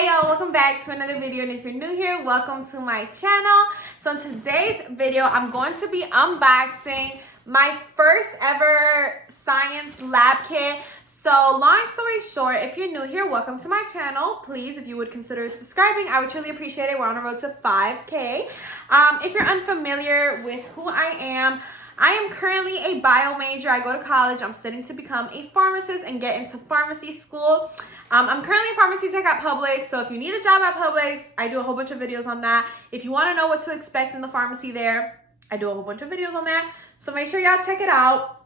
Hey y'all, welcome back to another video, and if you're new here, welcome to my channel. So in today's video, I'm going to be unboxing my first ever science lab kit. So long story short, if you're new here, welcome to my channel. Please, if you would consider subscribing, I would truly appreciate it. We're on the road to 5K. If you're unfamiliar with who I am currently a bio major. I go to college. I'm studying to become a pharmacist and get into pharmacy school. I'm currently a pharmacy tech at PUBLIX, so if you need a job at PUBLIX, I do a whole bunch of videos on that. If you want to know what to expect in the pharmacy there, I do a whole bunch of videos on that. So make sure y'all check it out.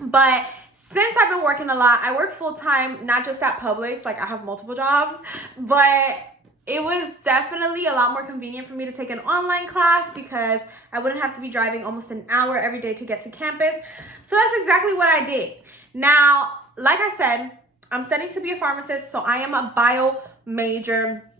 But since I've been working a lot, I work full-time, not just at PUBLIX, like I have multiple jobs, but it was definitely a lot more convenient for me to take an online class because I wouldn't have to be driving almost an hour every day to get to campus. So that's exactly what I did. Now, like I said, I'm studying to be a pharmacist, so I am a bio major.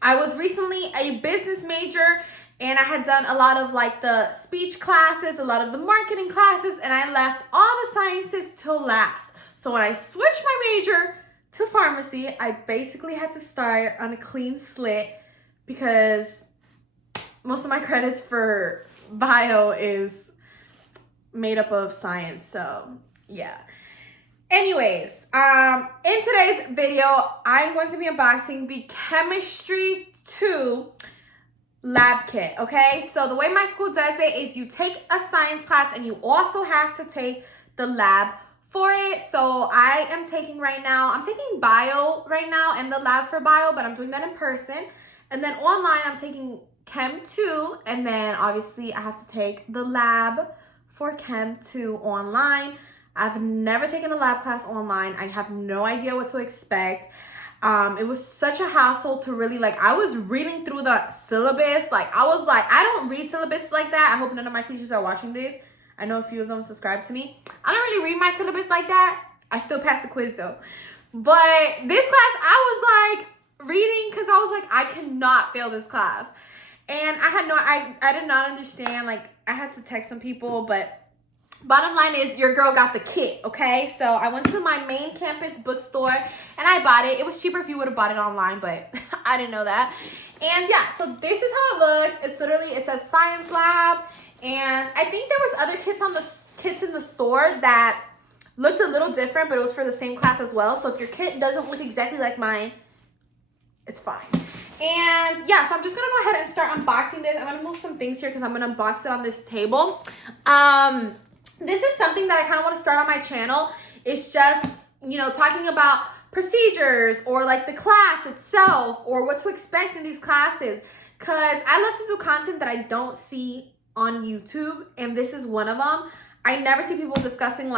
I was recently a business major, and I had done a lot of like the speech classes, a lot of the marketing classes, and I left all the sciences till last. So when I switched my major to pharmacy, I basically had to start on a clean slate because most of my credits for bio is made up of science. So yeah. Anyways, in today's video, I'm going to be unboxing the Chemistry 2 lab kit, okay? So the way my school does it is you take a science class and you also have to take the lab for it. So I am taking I'm taking bio right now and the lab for bio, but I'm doing that in person. And then online, I'm taking Chem 2, and then obviously I have to take the lab for Chem 2 online. I've never taken a lab class online. I have no idea what to expect. It was such a hassle to really, I was reading through the syllabus. I don't read syllabus like that. I hope none of my teachers are watching this. I know a few of them subscribe to me. I don't really read my syllabus like that. I still passed the quiz though. But this class, I was reading because I was I cannot fail this class. And I did not understand. I had to text some people, but bottom line is your girl got the kit, okay? So I went to my main campus bookstore and I bought it. It was cheaper if you would have bought it online, but I didn't know that. And yeah, so this is how it looks. It's literally, it says science lab. And I think there was other kits in the store that looked a little different, but it was for the same class as well. So if your kit doesn't look exactly like mine, it's fine. And yeah, so I'm just gonna go ahead and start unboxing this. I'm gonna move some things here because I'm gonna unbox it on this table. This is something that I kind of want to start on my channel. It's just, talking about procedures or the class itself or what to expect in these classes. Because I love to do content that I don't see on YouTube, and this is one of them. I never see people discussing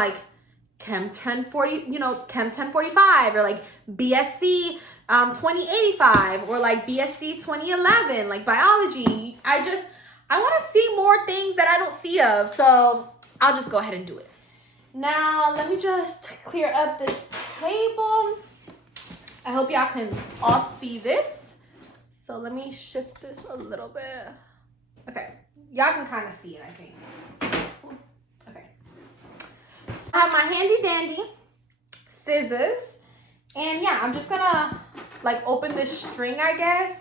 Chem 1040, Chem 1045 or BSc 2085 or BSc 2011, biology. I want to see more things that I don't see of. So I'll just go ahead and do it. Now, let me just clear up this table. I hope y'all can all see this. So let me shift this a little bit. Okay. Y'all can kind of see it, I think. Okay. I have my handy dandy scissors. And yeah, I'm just gonna open this string, I guess.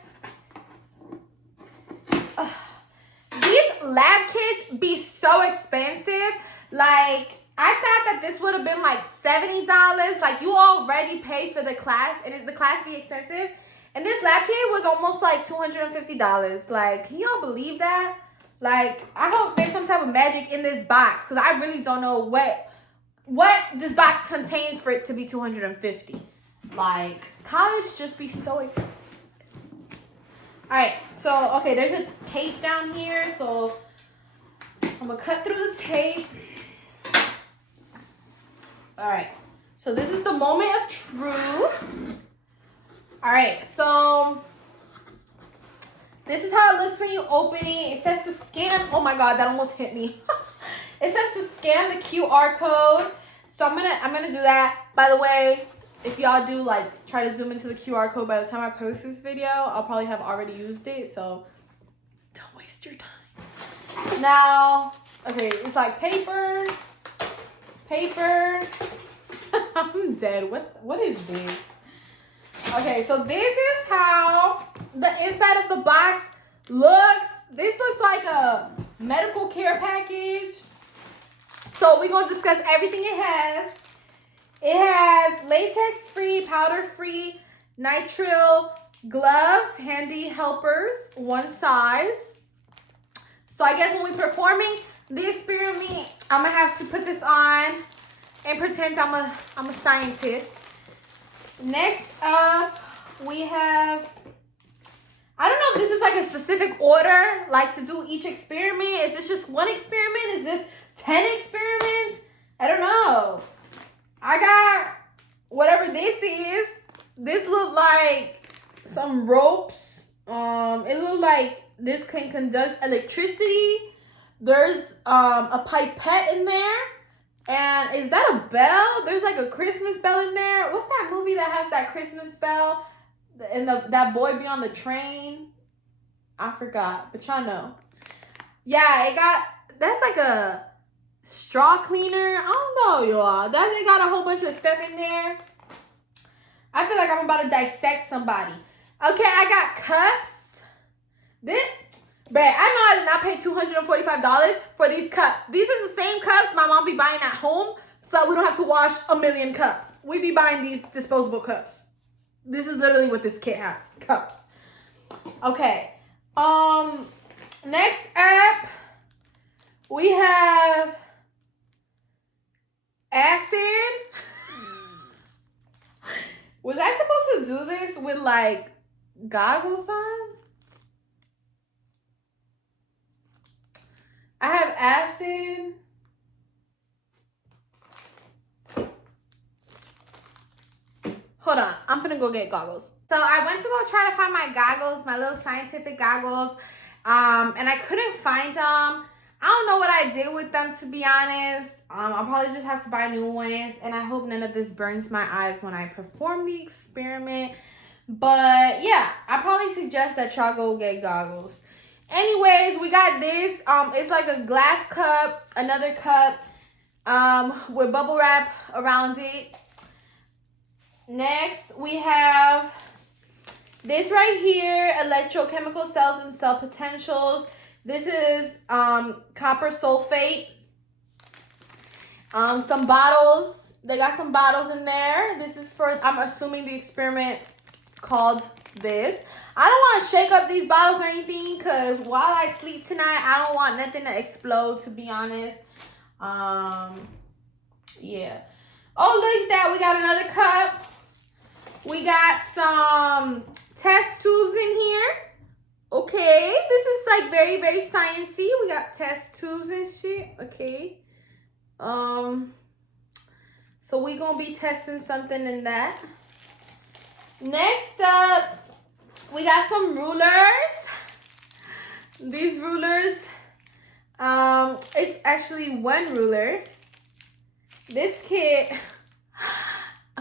These lab kits be so expensive. I thought that this would have been $70. You already paid for the class, and the class be expensive. And this lab kit was almost $250. Can y'all believe that? I hope there's some type of magic in this box, because I really don't know what this box contains for it to be $250. College just be so expensive. Alright, so, okay, there's a tape down here, so I'm going to cut through the tape. Alright, so this is the moment of truth. Alright, so this is how it looks when you open it. It says to scan. Oh my god, that almost hit me. It says to scan the QR code. So I'm gonna do that. By the way, if y'all do try to zoom into the QR code by the time I post this video, I'll probably have already used it, so don't waste your time. Now, okay, it's paper. I'm dead. What is this? Okay, so this is how the inside of the box looks. This looks like a medical care package. So we're going to discuss everything it has. It has latex-free, powder-free, nitrile gloves, handy helpers, one size. So I guess when we're performing the experiment, I'm going to have to put this on and pretend I'm a scientist. Next up, we have, I don't know if this is like a specific order, like to do each experiment. Is this just one experiment? Is this 10 experiments? I don't know. I got whatever this is. This looked like some ropes. It looked like this can conduct electricity. There's a pipette in there. And is that a bell? There's like a Christmas bell in there. What's that movie that has that Christmas bell? And that boy be on the train? I forgot, but y'all know. Yeah, that's like a straw cleaner. I don't know, y'all. It got a whole bunch of stuff in there. I feel like I'm about to dissect somebody. Okay, I got cups. Bruh, I know I did not pay $245 for these cups. These are the same cups my mom be buying at home, so we don't have to wash a million cups. We be buying these disposable cups. This is literally what this kit has, cups. Okay. Next up, we have acid. Was I supposed to do this with like goggles on? I have acid. Hold on, I'm gonna go get goggles. So I went to go try to find my goggles, my little scientific goggles, and I couldn't find them. I don't know what I did with them, to be honest. I'll probably just have to buy new ones, and I hope none of this burns my eyes when I perform the experiment. But yeah, I probably suggest that y'all go get goggles. Anyways, we got this. It's like a glass cup, another cup, with bubble wrap around it. Next, we have this right here, electrochemical cells and cell potentials. This is copper sulfate. Some bottles. They got some bottles in there. This is for, I'm assuming, the experiment called this. I don't want to shake up these bottles or anything because while I sleep tonight, I don't want nothing to explode, to be honest. Yeah. Oh, look at that. We got another cup. We got some test tubes in here. Okay. This is like very, very sciencey. We got test tubes and shit. Okay. So we gonna be testing something in that. Next up, we got some rulers. These rulers, it's actually one ruler. This kit,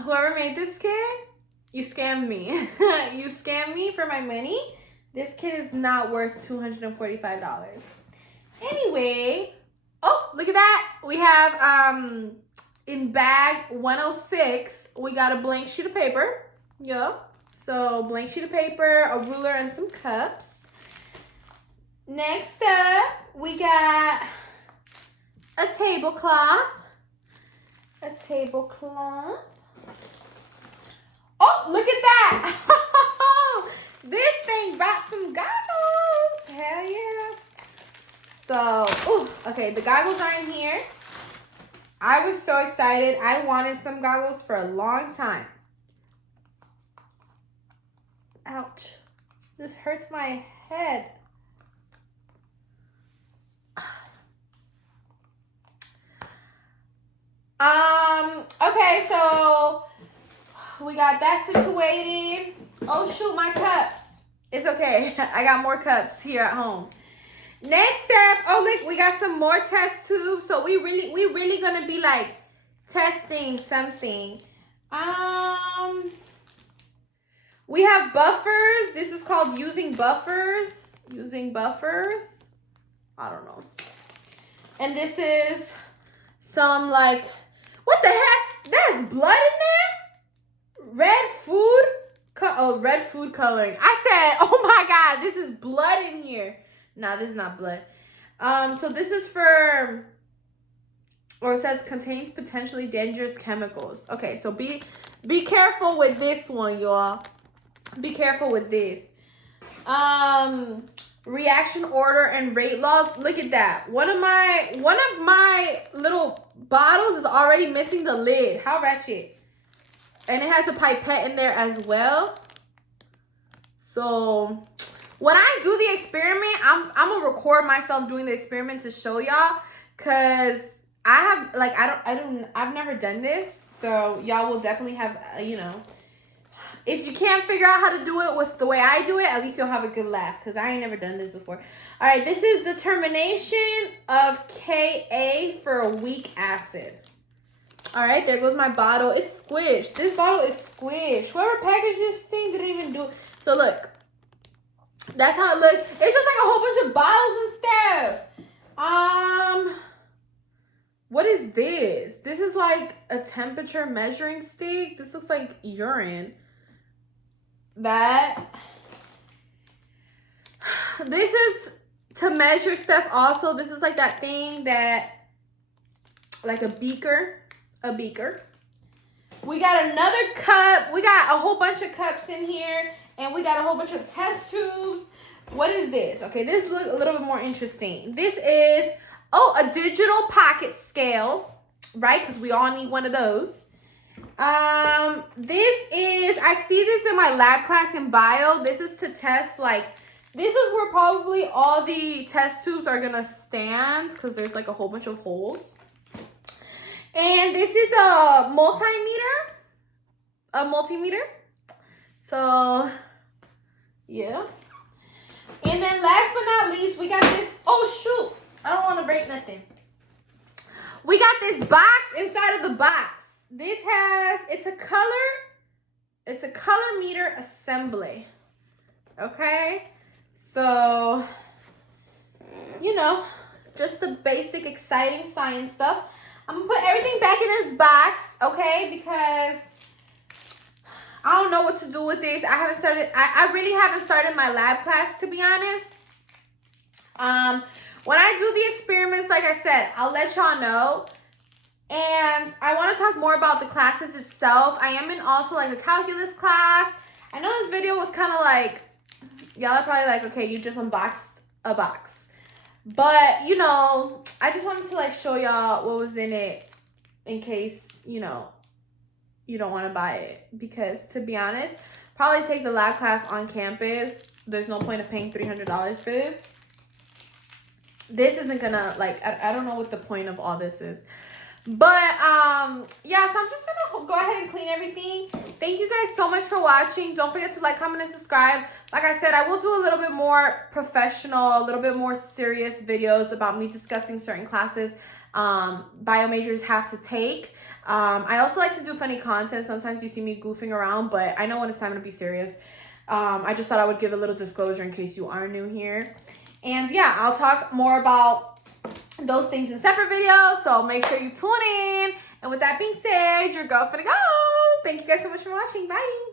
whoever made this kit, you scammed me. You scammed me for my money. This kit is not worth $245. Anyway, oh, look at that. We have, in bag 106, we got a blank sheet of paper. Yup. So, blank sheet of paper, a ruler, and some cups. Next up, we got a tablecloth. A tablecloth. Oh, look at that. This thing brought some goggles. Hell yeah. So, ooh, okay, the goggles are in here. I was so excited. I wanted some goggles for a long time. Ouch. This hurts my head. Okay, so we got that situated. Oh shoot, my cups. It's okay. I got more cups here at home. Next step, oh look, we got some more test tubes. So we really gonna be like testing something. We have buffers. This is called using buffers. Using buffers. I don't know. And this is some like, what the heck? There's blood in there? Red food oh, red food coloring. I said, oh my God, this is blood in here. Nah, this is not blood. So this is for, or it says contains potentially dangerous chemicals. Okay, so be careful with this one, y'all. Be careful with this. Reaction order and rate laws. Look at that. One of my little bottles is already missing the lid. How ratchet. And it has a pipette in there as well. So when I do the experiment, I'm gonna record myself doing the experiment to show y'all, cause I have like I've never done this, so y'all will definitely have you know, if you can't figure out how to do it with the way I do it, at least you'll have a good laugh, cause I ain't never done this before. All right, this is determination of Ka for a weak acid. All right, there goes my bottle. It's squished. This bottle is squished. Whoever packaged this thing didn't even do it. So look, that's how it looks. It's just like a whole bunch of bottles and stuff. What is this? This is like a temperature measuring stick. This looks like urine. This is to measure stuff also. This is like that thing that, like a beaker. We got another cup. We got a whole bunch of cups in here. And we got a whole bunch of test tubes. What is this? Okay, this looks a little bit more interesting. This is, a digital pocket scale, right? Because we all need one of those. This is, I see this in my lab class in bio. This is to test, like, this is where probably all the test tubes are going to stand, because there's like a whole bunch of holes. And this is a multimeter. So, yeah. And then last but not least, we got this. Oh, shoot. I don't want to break nothing. We got this box inside of the box. This has, it's a color meter assembly. Okay. So, you know, just the basic exciting science stuff. I'm going to put everything back in this box, okay, because I don't know what to do with this. I really haven't started my lab class, to be honest. When I do the experiments, like I said, I'll let y'all know. And I want to talk more about the classes itself. I am in also like a calculus class. I know this video was kind of like, y'all are probably like, okay, you just unboxed a box. But, you know, I just wanted to like show y'all what was in it in case, you know, you don't want to buy it. Because to be honest, probably take the lab class on campus. There's no point of paying $300 for this. This isn't gonna, like, I don't know what the point of all this is. But, yeah, so I'm just gonna go ahead and clean everything. Thank you guys so much for watching. Don't forget to like, comment, and subscribe. Like I said, I will do a little bit more professional, a little bit more serious videos about me discussing certain classes bio majors have to take. I also like to do funny content. Sometimes you see me goofing around, but I know when it's time to be serious. I just thought I would give a little disclosure in case you are new here. And yeah, I'll talk more about those things in separate videos, so make sure you tune in. And with that being said, your girl finna go. Thank you guys so much for watching. Bye.